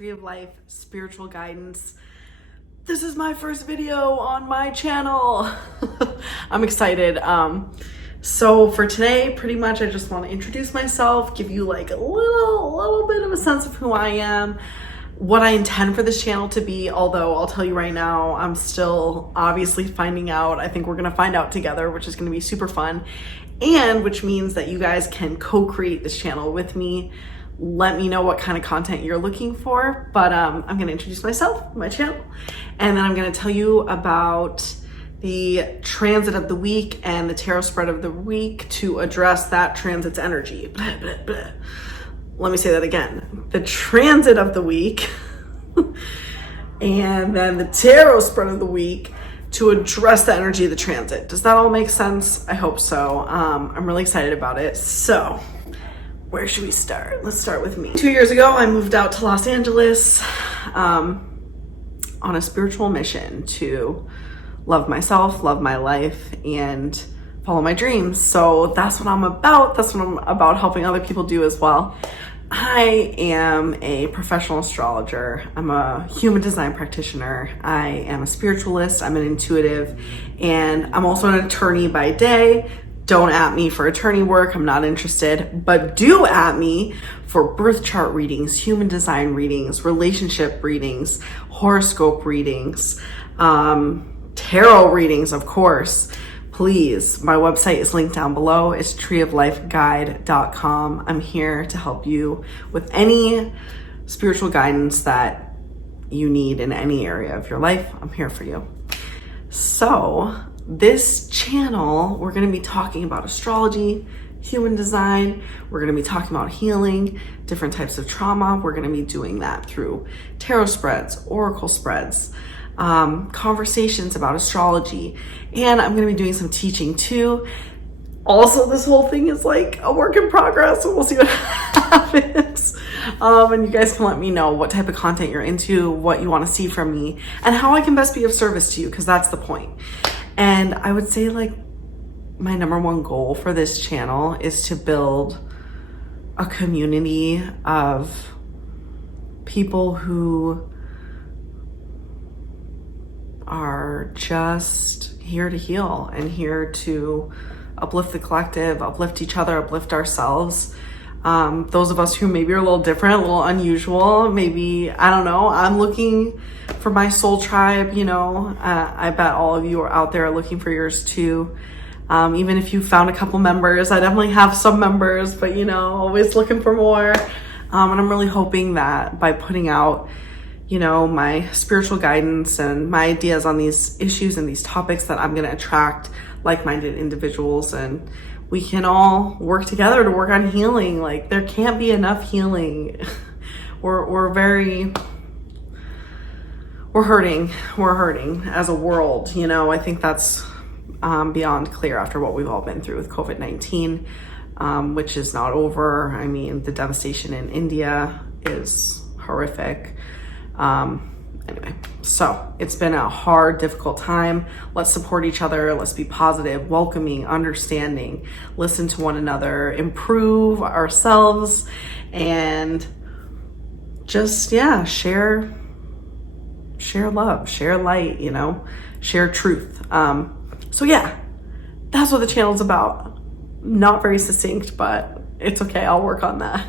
Tree of Life spiritual guidance. This is my first video on my channel. I'm excited. So for today, pretty much I just want to introduce myself, give you like a little bit of a sense of who I am, what I intend for this channel to be, although I'll tell you right now, I'm still obviously finding out. I think we're gonna find out together, which is gonna be super fun, and which means that you guys can co-create this channel with me. Let me know what kind of content you're looking for, but I'm gonna introduce myself, my channel, and then I'm gonna tell you about the transit of the week and the tarot spread of the week to address that transit's energy. Blah, blah, blah. Let me say that again. The transit of the week and then the tarot spread of the week to address the energy of the transit. Does that all make sense? I hope so. I'm really excited about it. So where should we start? Let's start with me. 2 years ago, I moved out to Los Angeles on a spiritual mission to love myself, love my life, and follow my dreams. So that's what I'm about. That's what I'm about helping other people do as well. I am a professional astrologer. I'm a human design practitioner. I am a spiritualist. I'm an intuitive, and I'm also an attorney by day. Don't at me for attorney work. I'm not interested, but do at me for birth chart readings, human design readings, relationship readings, horoscope readings, tarot readings, of course. Please, my website is linked down below. It's treeoflifeguide.com. I'm here to help you with any spiritual guidance that you need in any area of your life. I'm here for you. So this channel, we're going to be talking about astrology, human design. We're going to be talking about healing, different types of trauma. We're going to be doing that through tarot spreads, oracle spreads, conversations about astrology, and I'm going to be doing some teaching too. Also, this whole thing is like a work in progress, so we'll see what happens. And you guys can let me know what type of content you're into, what you want to see from me, and how I can best be of service to you, because that's the point. And I would say like my number one goal for this channel is to build a community of people who are just here to heal and here to uplift the collective, uplift each other, uplift ourselves. Those of us who maybe are a little different, a little unusual, maybe, I don't know, I'm looking for my soul tribe, you know. I bet all of you are out there looking for yours too. Even if you found a couple members, I definitely have some members, but you know, always looking for more. And I'm really hoping that by putting out, you know, my spiritual guidance and my ideas on these issues and these topics, that I'm going to attract like-minded individuals, and we can all work together to work on healing. Like, there can't be enough healing. We're hurting as a world. You know, I think that's beyond clear after what we've all been through with COVID-19, which is not over. I mean, the devastation in India is horrific. Anyway, so it's been a hard, difficult time. Let's support each other. Let's be positive, welcoming, understanding, listen to one another, improve ourselves, and just, yeah, share love, share light, you know, share truth. So yeah, that's what the channel's about. Not very succinct, but it's okay. I'll work on that.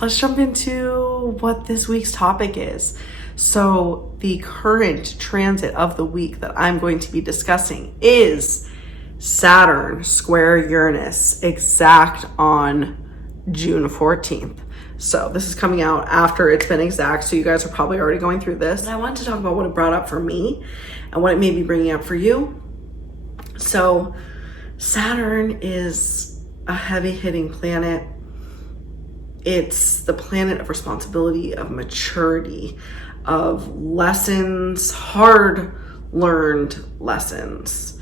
Let's jump into what this week's topic is. So the current transit of the week that I'm going to be discussing is Saturn square Uranus, exact on June 14th. So this is coming out after it's been exact, so you guys are probably already going through this. And I wanted to talk about what it brought up for me and what it may be bringing up for you. So Saturn is a heavy-hitting planet. It's the planet of responsibility, of maturity, of lessons, hard-learned lessons,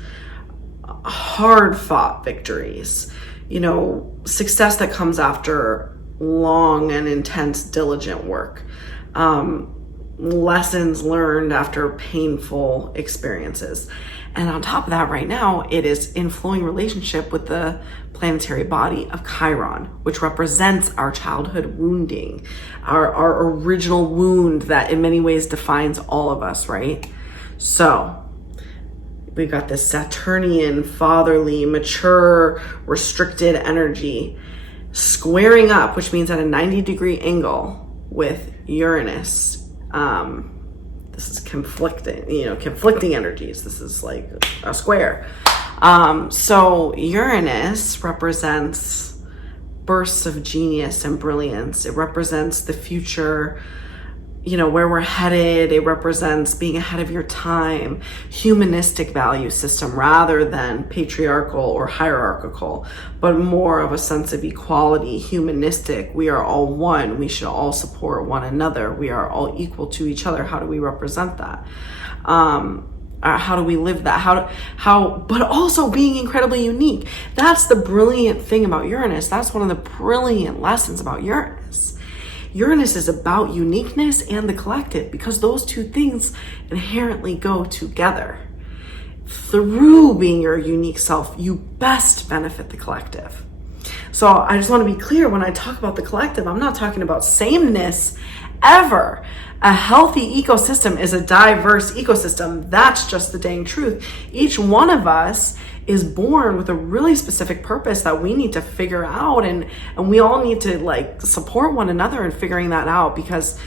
hard-fought victories, you know, success that comes after long and intense, diligent work. lessons learned after painful experiences. And on top of that, right now, it is in flowing relationship with the planetary body of Chiron, which represents our childhood wounding, our original wound that in many ways defines all of us, right? So we've got this Saturnian, fatherly, mature, restricted energy squaring up, which means at a 90-degree angle with Uranus. This is conflicting energies. This is like a square. So Uranus represents bursts of genius and brilliance. It represents the future, where we're headed. It represents being ahead of your time, humanistic value system rather than patriarchal or hierarchical, but more of a sense of equality, humanistic. We are all one. We should all support one another. We are all equal to each other. How do we represent that? How do we live that? But also being incredibly unique. That's the brilliant thing about Uranus. That's one of the brilliant lessons about Uranus. Uranus is about uniqueness and the collective, because those two things inherently go together. Through being your unique self, you best benefit the collective. So I just want to be clear, when I talk about the collective, I'm not talking about sameness ever. A healthy ecosystem is a diverse ecosystem. That's just the dang truth. Each one of us is born with a really specific purpose that we need to figure out, and we all need to support one another in figuring that out, because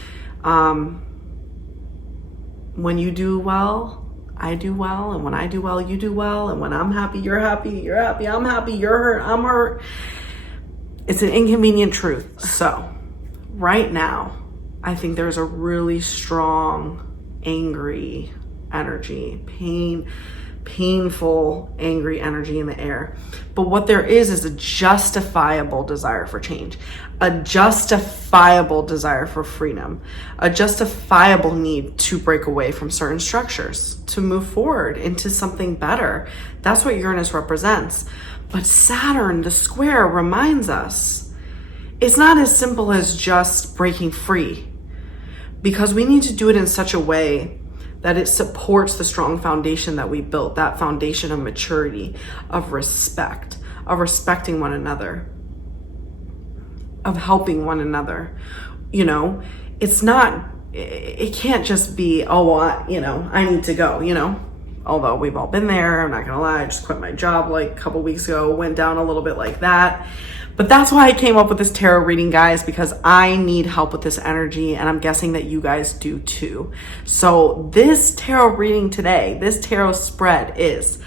when you do well, I do well, and when I do well, you do well, and when I'm happy, you're happy, I'm happy, you're hurt, I'm hurt. It's an inconvenient truth. So right now, I think there's a really strong, angry energy, painful, angry energy in the air. But what there is a justifiable desire for change, a justifiable desire for freedom, a justifiable need to break away from certain structures, to move forward into something better. That's what Uranus represents. But Saturn, the square, reminds us it's not as simple as just breaking free, because we need to do it in such a way that it supports the strong foundation that we built, that foundation of maturity, of respect, of respecting one another, of helping one another. It can't just be, I need to go, although we've all been there. I'm not gonna lie, I just quit my job a couple weeks ago, went down a little bit like that. But that's why I came up with this tarot reading, guys, because I need help with this energy, and I'm guessing that you guys do too. So this tarot reading today, this tarot spread is,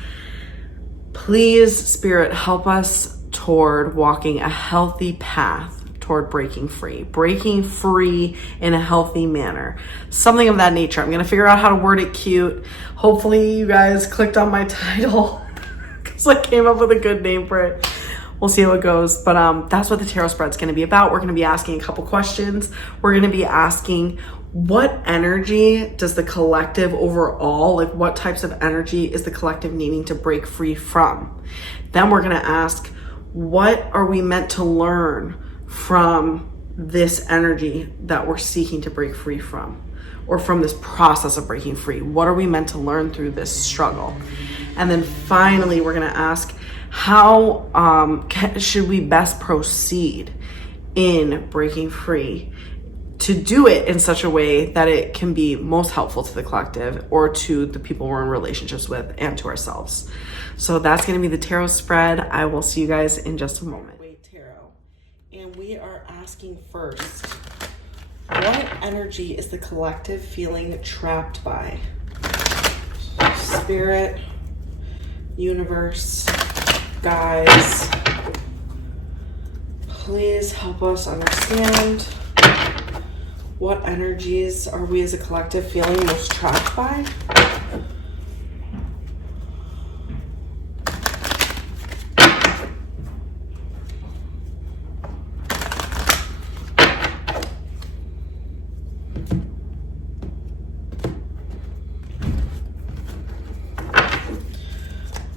please, Spirit, help us toward walking a healthy path toward breaking free in a healthy manner. Something of that nature. I'm going to figure out how to word it cute. Hopefully you guys clicked on my title because I came up with a good name for it. We'll see how it goes. But that's what the tarot spread's going to be about. We're going to be asking a couple questions. We're going to be asking, what energy does the collective overall, what types of energy is the collective needing to break free from? Then we're going to ask, what are we meant to learn from this energy that we're seeking to break free from, or from this process of breaking free? What are we meant to learn through this struggle? And then finally, we're going to ask, how should we best proceed in breaking free to do it in such a way that it can be most helpful to the collective, or to the people we're in relationships with, and to ourselves? So that's going to be the tarot spread. I will see you guys in just a moment. Tarot, and we are asking first, what energy is the collective feeling trapped by? Spirit, universe, guys, please help us understand, what energies are we as a collective feeling most trapped by?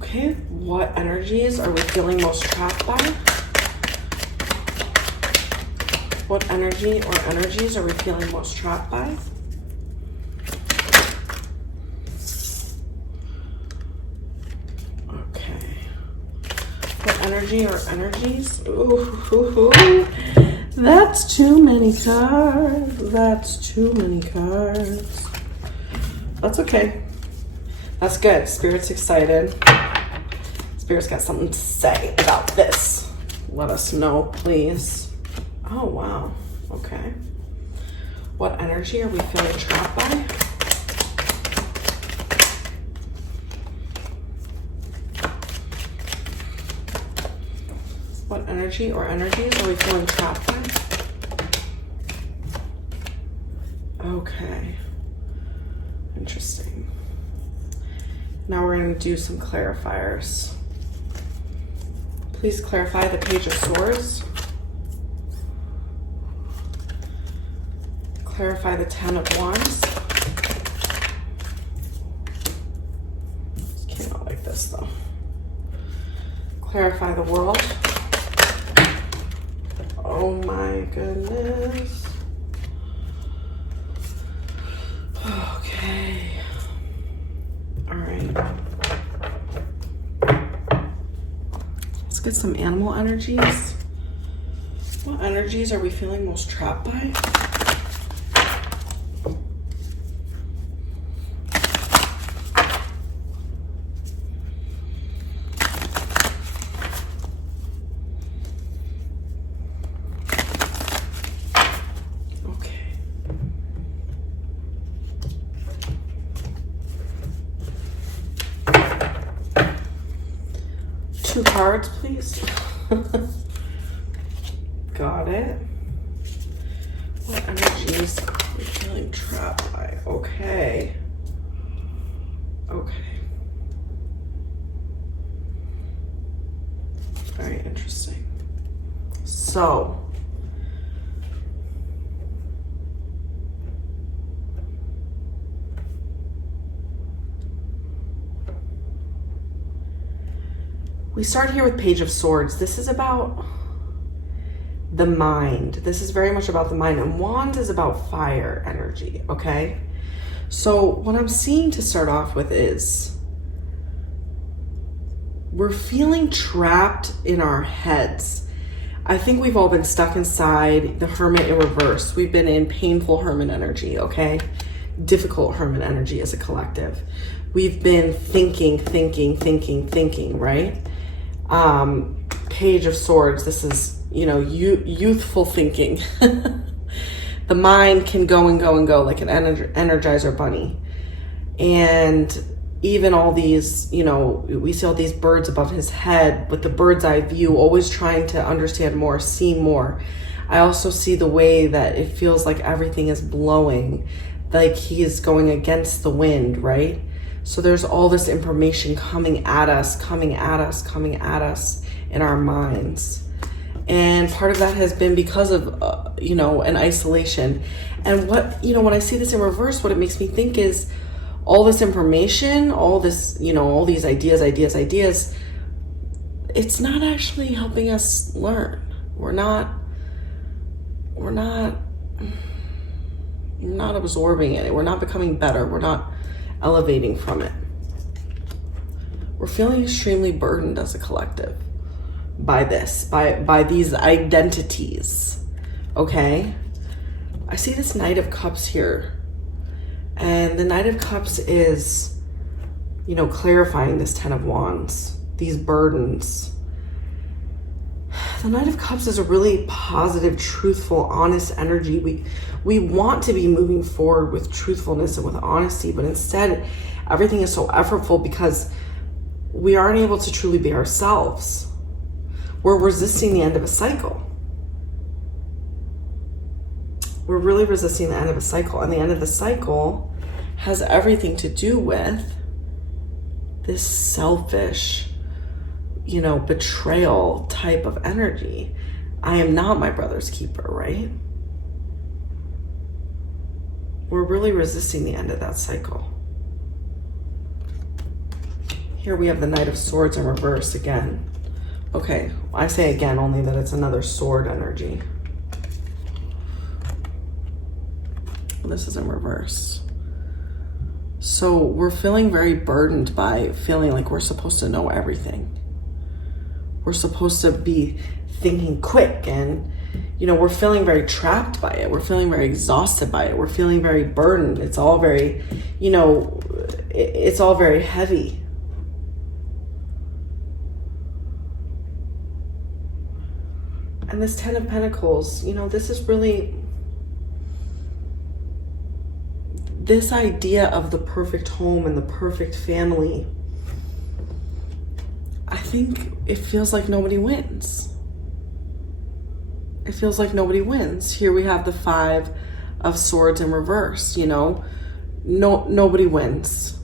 Okay, what energies are we feeling most trapped by? What energy or energies are we feeling most trapped by? energy or energies? Ooh. That's too many cards. That's too many cards. That's okay. That's good. Spirit's excited. Spirit's got something to say about this. Let us know, please. Oh, wow. Okay. What energy are we feeling trapped by? What energy or energies are we feeling trapped by? Okay. Interesting. Now we're going to do some clarifiers. Please clarify the Page of Swords. Clarify the Ten of Wands. This came out like this though. Clarify the World. Oh my goodness. Okay. All right. Let's get some animal energies. What energies are we feeling most trapped by? Two cards, please. Got it. What energies are we feeling trapped by? Okay. Okay. Very interesting. So, we start here with Page of Swords. This is about the mind. This is very much about the mind. And Wands is about fire energy, okay? So what I'm seeing to start off with is we're feeling trapped in our heads. I think we've all been stuck inside the Hermit in reverse. We've been in painful Hermit energy, okay? Difficult Hermit energy as a collective. We've been thinking, right? Page of Swords, this is, you know, youthful thinking. The mind can go and go and go like an Energizer bunny. And even all these, you know, we see all these birds above his head with the bird's eye view, always trying to understand more, see more. I also see the way that it feels like everything is blowing, like he is going against the wind, right? So there's all this information coming at us in our minds. And part of that has been because of, you know, an isolation. And what, you know, when I see this in reverse, what it makes me think is all this information, all this, you know, all these ideas, it's not actually helping us learn. We're not absorbing it. We're not becoming better. We're not elevating from it. We're feeling extremely burdened as a collective by this, by these identities, okay? I see this Knight of Cups here, and the Knight of Cups is, you know, clarifying this Ten of Wands, these burdens. The Knight of Cups is a really positive, truthful, honest energy. We want to be moving forward with truthfulness and with honesty, but instead everything is so effortful because we aren't able to truly be ourselves. We're resisting the end of a cycle. We're really resisting the end of a cycle, and the end of the cycle has everything to do with this selfish, you know, betrayal type of energy. I am not my brother's keeper, right? We're really resisting the end of that cycle. Here we have the Knight of Swords in reverse again. Okay, I say again only that it's another sword energy. This is in reverse. So we're feeling very burdened by feeling like we're supposed to know everything. we're supposed to be thinking quick, and we're feeling very trapped by it. We're feeling very exhausted by it. We're feeling very burdened. It's all very, it's all very heavy. And this Ten of Pentacles, this is really this idea of the perfect home and the perfect family. I think it feels like nobody wins. It feels like nobody wins. Here we have the Five of Swords in reverse, nobody wins.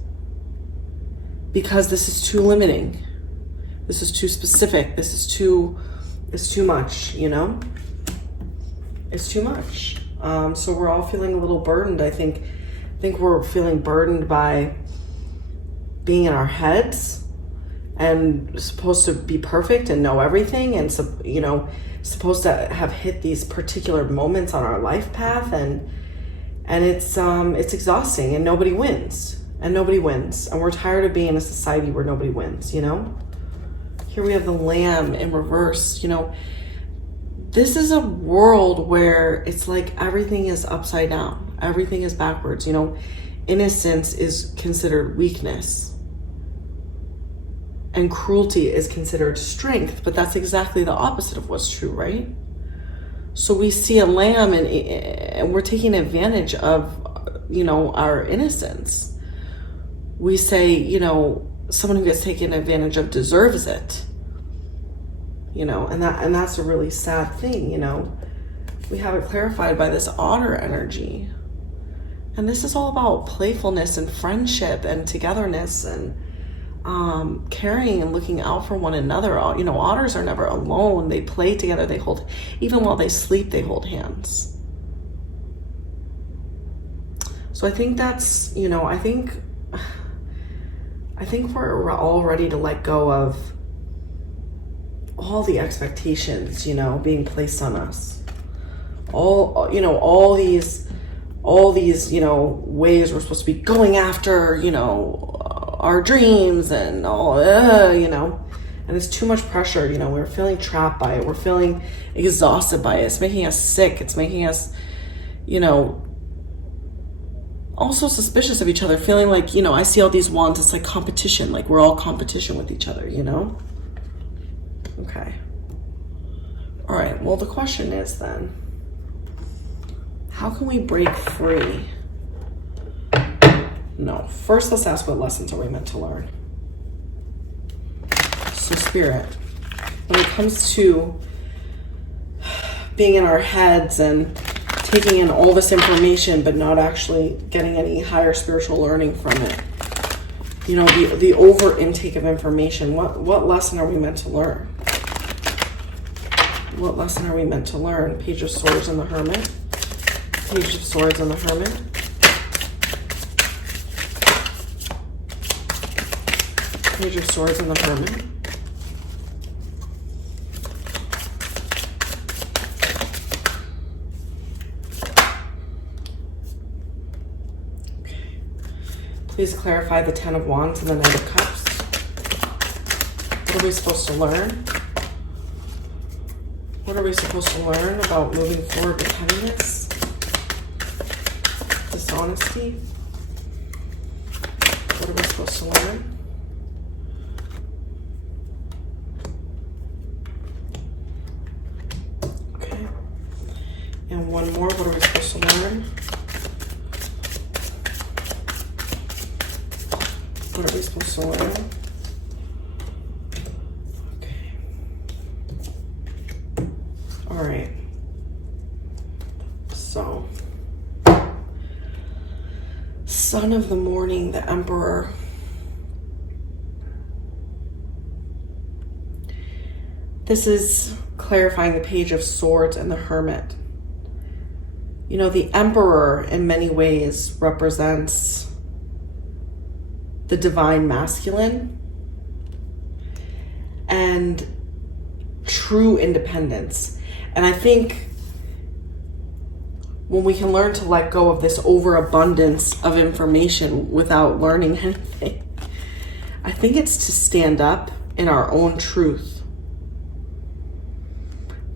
Because this is too limiting. This is too specific. It's too much, It's too much. So we're all feeling a little burdened. I think we're feeling burdened by being in our heads and supposed to be perfect and know everything, and supposed to have hit these particular moments on our life path, and it's exhausting, and nobody wins, and we're tired of being in a society where nobody wins. Here we have the Lamb in reverse. This is a world where it's like everything is upside down, everything is backwards. Innocence is considered weakness, and cruelty is considered strength, but that's exactly the opposite of what's true, right? So we see a lamb, and we're taking advantage of, our innocence. We say, someone who gets taken advantage of deserves it, and that's a really sad thing. We have it clarified by this otter energy, and this is all about playfulness and friendship and togetherness and caring and looking out for one another. Otters are never alone. They play together. They hold, even while they sleep, they hold hands. So I think that's, I think we're all ready to let go of all the expectations, being placed on us. All these ways we're supposed to be going after, our dreams and all, and it's too much pressure. We're feeling trapped by it. We're feeling exhausted by it. It's making us sick. It's making us, also suspicious of each other, feeling like, I see all these wands, it's like competition, like we're all competition with each other, Okay. All right, well, the question is then, how can we break free? No, first let's ask, what lessons are we meant to learn? So Spirit, when it comes to being in our heads and taking in all this information but not actually getting any higher spiritual learning from it, the over intake of information, what lesson are we meant to learn? What lesson are we meant to learn? Page of Swords and the Hermit. Page of Swords and the Hermit. Page of Swords and the Hermit. Okay. Please clarify the Ten of Wands and the Knight of Cups. What are we supposed to learn? What are we supposed to learn about moving forward with heaviness? Dishonesty? What are we supposed to learn? Okay. And one more, what are we supposed to learn? What are we supposed to learn? All right, so Son of the Morning, the Emperor. This is clarifying the Page of Swords and the Hermit. The Emperor in many ways represents the divine masculine and true independence. And I think when we can learn to let go of this overabundance of information without learning anything, I think it's to stand up in our own truth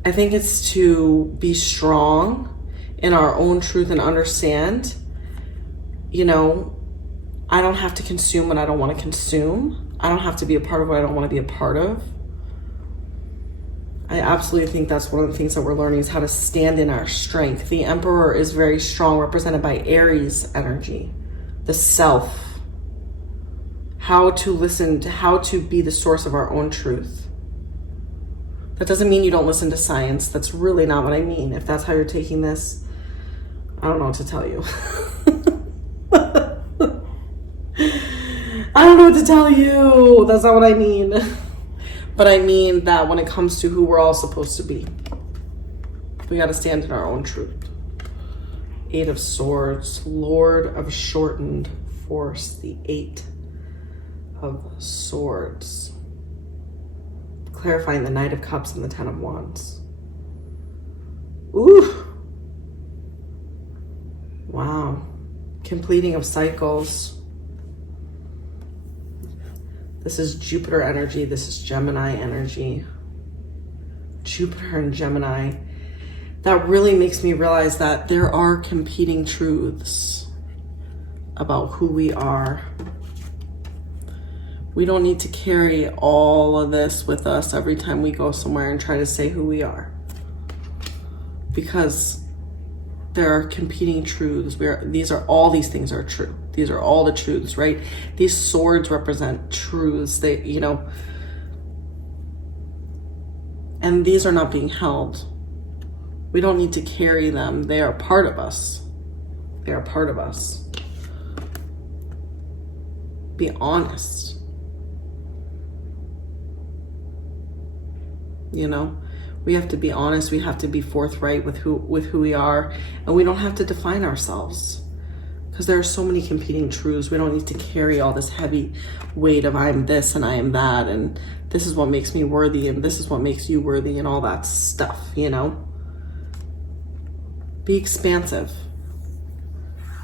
I think it's to be strong in our own truth and understand, you know, I don't have to consume what I don't want to consume. I don't have to be a part of what I don't want to be a part of. I absolutely think that's one of the things that we're learning, is how to stand in our strength. The Emperor is very strong, represented by Aries energy, the self. How to listen to, how to be the source of our own truth. That doesn't mean you don't listen to science. That's really not what I mean. If that's how you're taking this, I don't know what to tell you. I don't know what to tell you. That's not what I mean. But I mean that when it comes to who we're all supposed to be, we got to stand in our own truth. 8 of Swords, Lord of shortened force, the 8 of Swords. Clarifying the Knight of Cups and the 10 of Wands. Ooh. Wow. Completing of cycles. This is Jupiter energy. This is Gemini energy. Jupiter and Gemini. That really makes me realize that there are competing truths about who we are. We don't need to carry all of this with us every time we go somewhere and try to say who we are. Because there are competing truths. All these things are true. These are all the truths, right? These swords represent truths. They, you know, and these are not being held. We don't need to carry them. They are part of us. They are part of us. Be honest. You know, we have to be honest. We have to be forthright with who we are, and we don't have to define ourselves, because there are so many competing truths. We don't need to carry all this heavy weight of I'm this and I am that, and this is what makes me worthy, and this is what makes you worthy, and all that stuff, you know? Be expansive.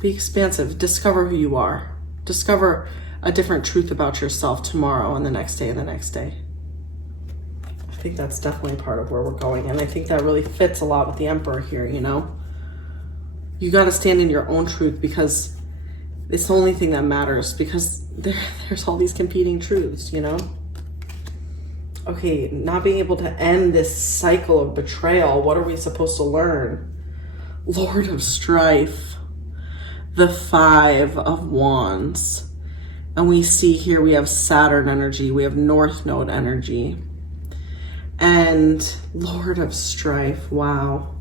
Be expansive. Discover who you are. Discover a different truth about yourself tomorrow and the next day and the next day. I think that's definitely part of where we're going, and I think that really fits a lot with the Emperor here, you know? You got to stand in your own truth, because it's the only thing that matters, because there's all these competing truths, you know? Okay, not being able to end this cycle of betrayal, what are we supposed to learn? Lord of Strife, the 5 of Wands. And we see here we have Saturn energy, we have North Node energy. And Lord of Strife, wow.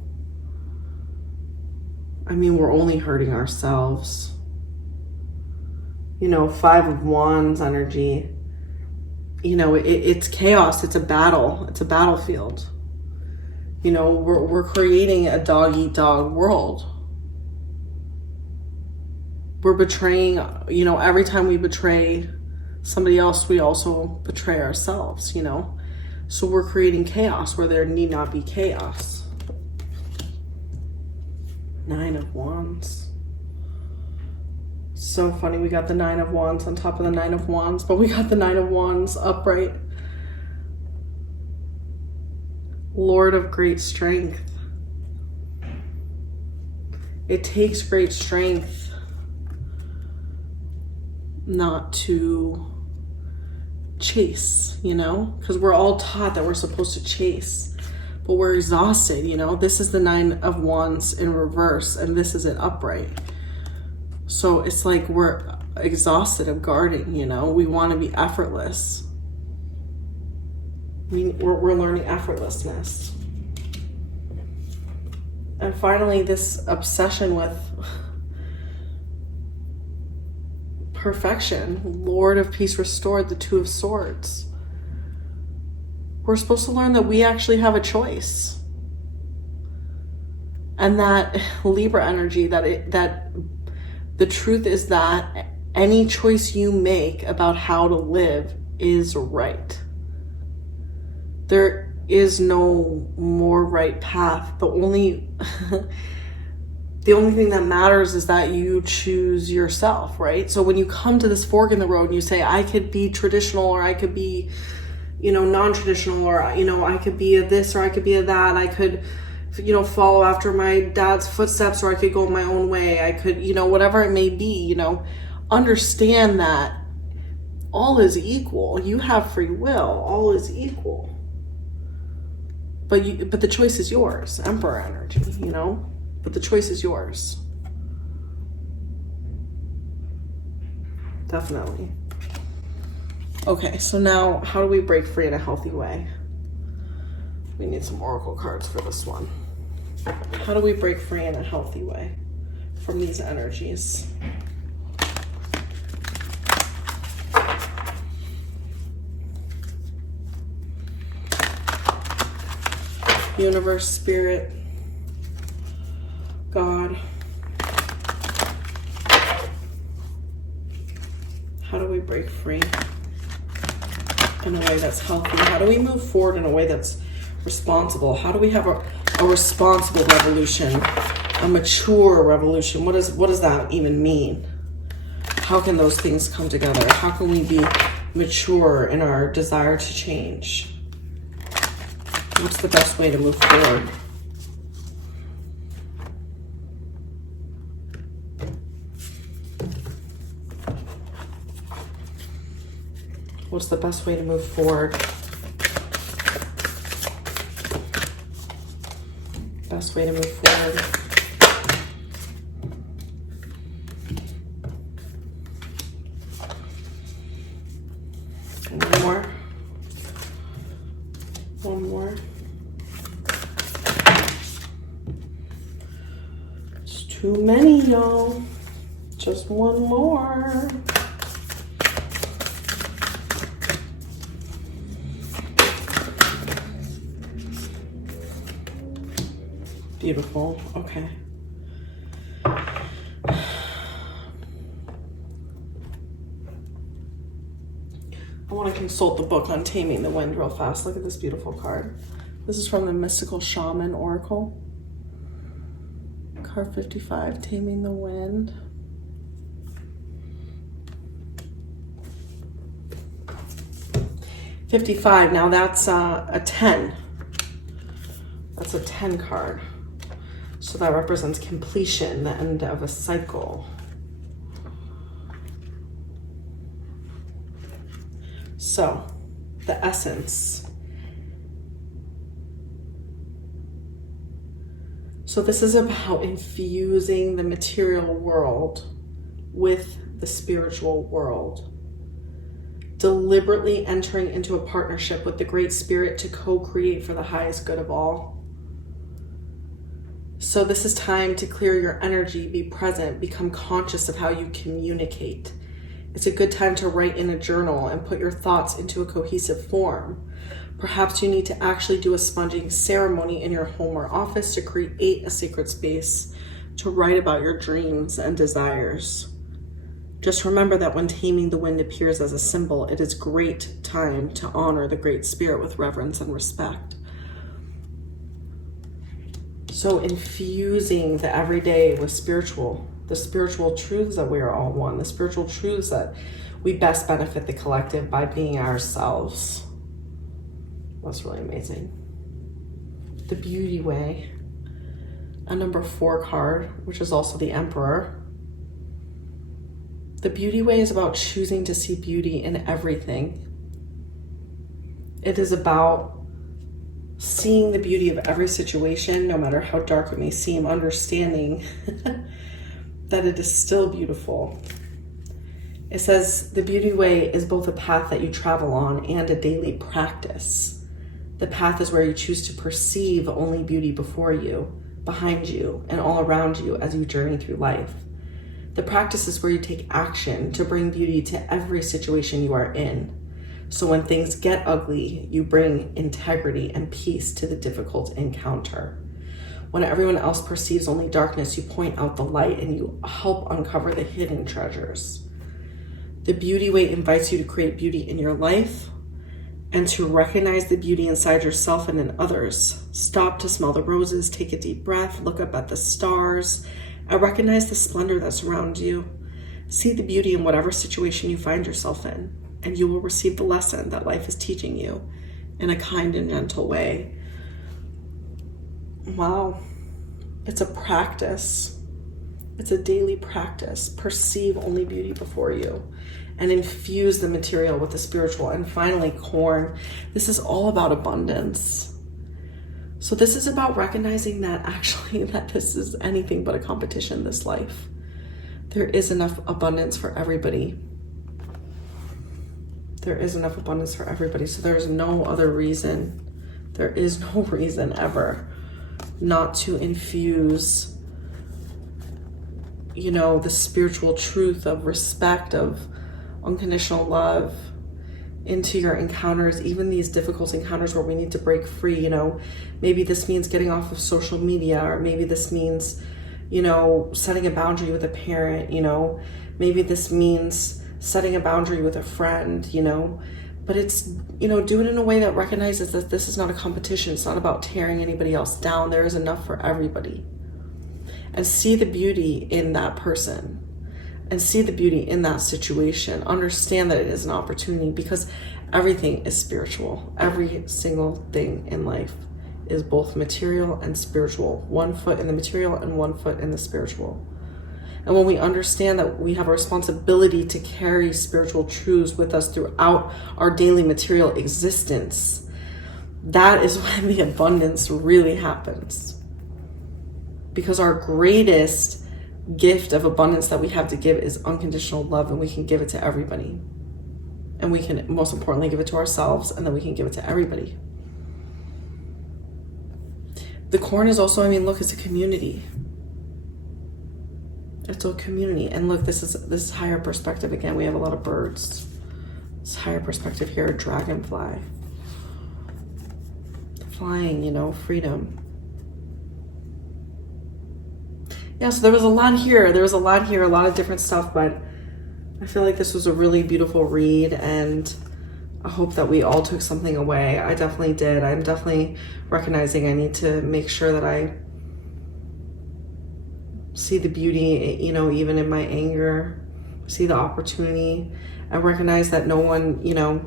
I mean, we're only hurting ourselves. You know, 5 of Wands energy. You know, it's chaos. It's a battle. It's a battlefield. You know, we're creating a dog-eat-dog world. We're betraying, you know, every time we betray somebody else, we also betray ourselves, you know. So we're creating chaos where there need not be chaos. 9 of Wands. So funny, we got the 9 of Wands on top of the 9 of Wands, but we got the 9 of Wands upright. Lord of great strength. It takes great strength not to chase, you know, because we're all taught that we're supposed to chase, but we're exhausted, you know. This is the 9 of Wands in reverse, and this is it upright. So it's like we're exhausted of guarding, you know. We want to be effortless. We're learning effortlessness. And finally, this obsession with perfection. Lord of Peace restored, the 2 of Swords. We're supposed to learn that we actually have a choice. And that Libra energy, that the truth is that any choice you make about how to live is right. There is no more right path. The only thing that matters is that you choose yourself, right? So when you come to this fork in the road and you say, I could be traditional, or I could be, non-traditional, or, I could be a this or I could be a that. I could, follow after my dad's footsteps, or I could go my own way. I could, whatever it may be, understand that all is equal. You have free will. All is equal. But the choice is yours. Emperor energy, but the choice is yours. Definitely. Okay, so now how do we break free in a healthy way? We need some oracle cards for this one. How do we break free in a healthy way from these energies? Universe, spirit, God. How do we break free in a way that's healthy? How do we move forward in a way that's responsible? How do we have a responsible revolution, a mature revolution? What does that even mean? How can those things come together? How can we be mature in our desire to change? What's the best way to move forward? What's the best way to move forward? Best way to move forward. One more. One more. It's too many, y'all. Just one more. Beautiful. Okay. I want to consult the book on Taming the Wind real fast. Look at this beautiful card. This is from the Mystical Shaman Oracle. Card 55, Taming the Wind. $55. Now that's a 10. That's a 10 card. So that represents completion, the end of a cycle. So, the essence. So this is about infusing the material world with the spiritual world. Deliberately entering into a partnership with the Great Spirit to co-create for the highest good of all. So this is time to clear your energy, be present, become conscious of how you communicate. It's a good time to write in a journal and put your thoughts into a cohesive form. Perhaps you need to actually do a sponging ceremony in your home or office to create a sacred space to write about your dreams and desires. Just remember that when Taming the Wind appears as a symbol, it is great time to honor the Great Spirit with reverence and respect. So infusing the everyday with the spiritual truths that we are all one, the spiritual truths that we best benefit the collective by being ourselves. That's really amazing. The Beauty Way, a number 4 card, which is also the Emperor. The Beauty Way is about choosing to see beauty in everything. It is about seeing the beauty of every situation, no matter how dark it may seem, understanding that it is still beautiful. It says the Beauty Way is both a path that you travel on and a daily practice. The path is where you choose to perceive only beauty before you, behind you, and all around you as you journey through life. The practice is where you take action to bring beauty to every situation you are in. So when things get ugly, you bring integrity and peace to the difficult encounter. When everyone else perceives only darkness, you point out the light and you help uncover the hidden treasures. The Beauty Way invites you to create beauty in your life and to recognize the beauty inside yourself and in others. Stop to smell the roses, take a deep breath, look up at the stars, and recognize the splendor that surrounds you. See the beauty in whatever situation you find yourself in. and you will receive the lesson that life is teaching you in a kind and gentle way. Wow. It's a practice. It's a daily practice. Perceive only beauty before you and infuse the material with the spiritual. And finally, corn. This is all about abundance. So this is about recognizing that actually that this is anything but a competition, this life. There is enough abundance for everybody. There is enough abundance for everybody. So there's no other reason. There is no reason ever not to infuse, you know, the spiritual truth of respect, of unconditional love into your encounters, even these difficult encounters where we need to break free. You know, maybe this means getting off of social media, or maybe this means, you know, setting a boundary with a parent, you know, maybe this means setting a boundary with a friend, you know, but it's, you know, do it in a way that recognizes that this is not a competition. It's not about tearing anybody else down. There is enough for everybody. And see the beauty in that person. And see the beauty in that situation. Understand that it is an opportunity, because everything is spiritual. Every single thing in life is both material and spiritual. 1 foot in the material and 1 foot in the spiritual. And when we understand that we have a responsibility to carry spiritual truths with us throughout our daily material existence, that is when the abundance really happens. Because our greatest gift of abundance that we have to give is unconditional love, and we can give it to everybody. And we can, most importantly, give it to ourselves, and then we can give it to everybody. The corn is also, I mean, look, it's a community. It's a community. And look, this is higher perspective again. We have a lot of birds. This higher perspective here, a dragonfly. Flying, you know, freedom. Yeah, so there was a lot here. A lot of different stuff, but I feel like this was a really beautiful read, and I hope that we all took something away. I definitely did. I'm definitely recognizing I need to make sure that I see the beauty, you know, even in my anger, see the opportunity, and recognize that no one, you know,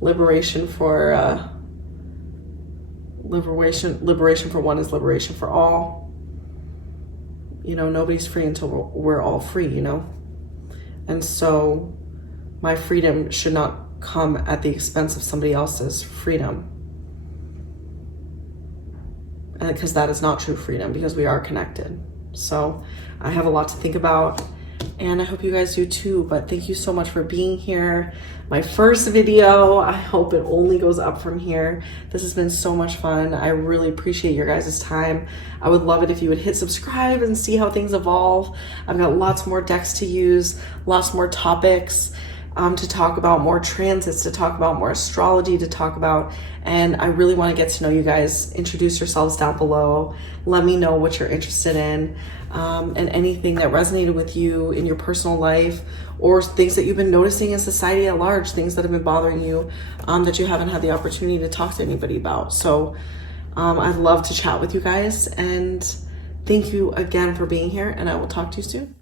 liberation for one is liberation for all. You know, nobody's free until we're all free, you know? And so my freedom should not come at the expense of somebody else's freedom. And because that is not true freedom, because we are connected. So I have a lot to think about, and I hope you guys do too. But thank you so much for being here. My first video, I hope it only goes up from here. This has been so much fun. I really appreciate your guys' time. I would love it if you would hit subscribe and see how things evolve. I've got lots more decks to use, lots more topics to talk about, more transits to talk about, more astrology to talk about. And I really want to get to know you guys. Introduce yourselves down below. Let me know what you're interested in, and anything that resonated with you in your personal life, or things that you've been noticing in society at large, things that have been bothering you, that you haven't had the opportunity to talk to anybody about. So I'd love to chat with you guys, and thank you again for being here, and I will talk to you soon.